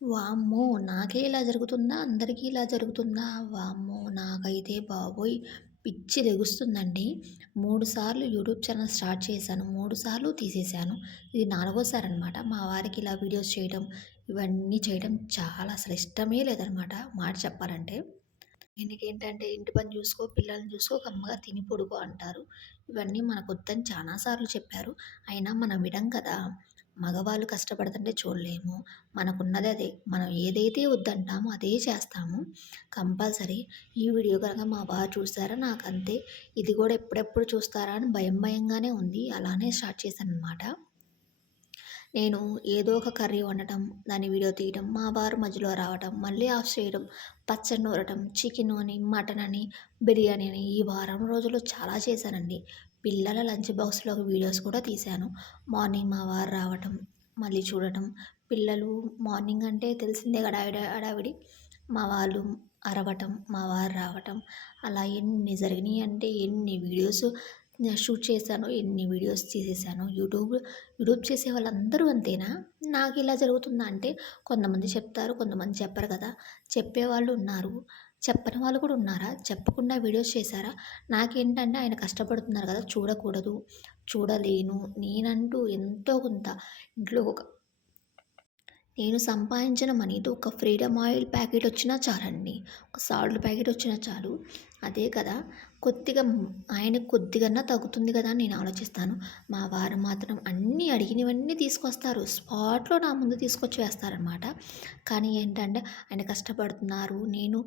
వామ్మో! నాకే ఇలా జరుగుతుందా? అందరికీ ఇలా జరుగుతుందా? వామ్మో! నాకైతే బాబోయ్! పిచ్చి లెగుస్తుందండి. మూడు సార్లు యూట్యూబ్ ఛానల్ స్టార్ట్ చేశాను. మూడు సార్లు తీసేశాను. ఇది నాలుగోసారనమాట. మా వారికి ఇలా వీడియోస్ చేయడం, ఇవన్నీ చేయడం చాలా అసలు ఇష్టమే లేదనమాట మాట చెప్పాలంటే. ఆయనకేంటంటే ఇంటి పని చూసుకో, పిల్లల్ని చూసుకో, కమ్మగా తిని పొడుకో అంటారు. ఇవన్నీ మనకు వద్దని సార్లు చెప్పారు. అయినా మనం విడం కదా! మగవాళ్ళు కష్టపడుతుంటే చూడలేము. మనకున్నది అదే. మనం ఏదైతే వద్దంటామో అదే చేస్తాము. కంపల్సరీ ఈ వీడియో కనుక మా వారు చూసారా అంతే ఇది కూడా ఎప్పుడెప్పుడు చూస్తారా అని భయం భయంగానే ఉంది. అలానే స్టార్ట్ చేశాను అనమాట నేను ఏదో ఒక కర్రీ వండటం, దాని వీడియో తీయడం, మా వారు మధ్యలో రావటం, మళ్ళీ ఆఫ్ చేయడం, పచ్చడి నూరటం, చికెను అని, మటన్ అని, బిర్యానీ అని ఈ వారం రోజుల్లో చాలా చేశానండి. పిల్లల లంచ్ బాక్స్‌లో వీడియోస్ కూడా తీశాను. మార్నింగ్ మా వారు రావటం, మళ్ళీ చూడటం, పిల్లలు మార్నింగ్ అంటే తెలిసిందే హడావిడి హడావిడి. మా వాళ్ళు అరవటం, మా వారు రావటం అలా ఎన్ని జరిగినాయి అంటే ఎన్ని వీడియోస్ షూట్ చేశాను ఎన్ని వీడియోస్ తీసేసాను యూట్యూబ్ యూట్యూబ్ చేసే వాళ్ళందరూ అంతేనా? నాకు ఇలా జరుగుతుందా అంటే కొంతమంది చెప్తారు, కొంతమంది చెప్పరు కదా! చెప్పేవాళ్ళు ఉన్నారు. చెప్పని వాళ్ళు కూడా ఉన్నారా? చెప్పకుండా వీడియోస్ చేశారా? నాకేంటంటే ఆయన కష్టపడుతున్నారు కదా! చూడకూడదు, చూడలేను. నేనంటూ ఎంతో కొంత ఇంట్లో ఒక నేను సంపాదించిన మనీతో ఒక ఫ్రీడమ్ ఆయిల్ ప్యాకెట్ వచ్చినా చాలండి. ఒక సాల్ట్ ప్యాకెట్ వచ్చినా చాలు. అదే కదా! కొద్దిగా ఆయనకు కొద్దిగన్నా తగ్గుతుంది కదా అని నేను ఆలోచిస్తాను. మా వారు మాత్రం అన్నీ అడిగినవన్నీ తీసుకొస్తారు. స్పాట్‌లో నా ముందు తీసుకొచ్చి వేస్తారనమాట. కానీ ఏంటంటే ఆయన కష్టపడుతున్నారు. నేను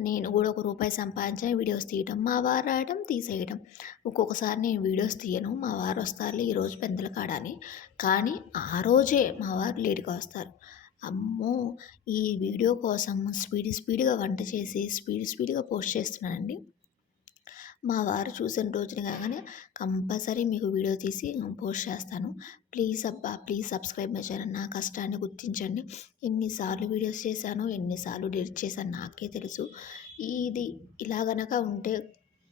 నేను కూడా ఒక రూపాయి సంపాదించిన వీడియోస్ తీయటం, మా వారు రాయడం, తీసేయడం. ఒక్కొక్కసారి నేను వీడియోస్ తీయను. మా వారు వస్తారులే ఈరోజు పెందల కాడ అని. కానీ ఆ రోజే మా వారు లేట్‌గా వస్తారు. అమ్మో! ఈ వీడియో కోసం స్పీడ్ స్పీడ్‌గా వంట చేసి స్పీడ్ స్పీడ్‌గా పోస్ట్ చేస్తున్నానండి. మా వారు చూసిన రోజున కాగానే కంపల్సరీ మీకు వీడియో తీసి పోస్ట్ చేస్తాను. ప్లీజ్ అబ్బా! Please subscribe my channel. నా కష్టాన్ని గుర్తించండి. ఎన్నిసార్లు వీడియోస్ చేశాను ఎన్నిసార్లు డిలీట్ చేశాను నాకే తెలుసు. ఇది ఇలా గనక ఉంటే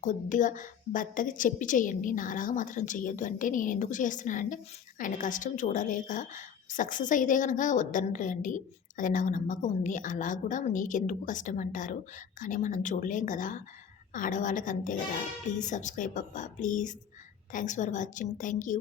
కొద్దిగా భర్తకి చెప్పి చేయండి. నాలాగా మాత్రం చేయొద్దు. అంటే నేను ఎందుకు చేస్తున్నానంటే ఆయన కష్టం చూడలేక సక్సెస్ అయితే కనుక వద్దనలేండి అది నాకు నమ్మకం ఉంది. అలా కూడా నీకెందుకు కష్టం అంటారు. కానీ మనం చూడలేం కదా! ఆడవాళ్ళకి అంతే కదా! ప్లీజ్ సబ్స్క్రైబ్ అబ్బా! Please. Thanks for watching. Thank you.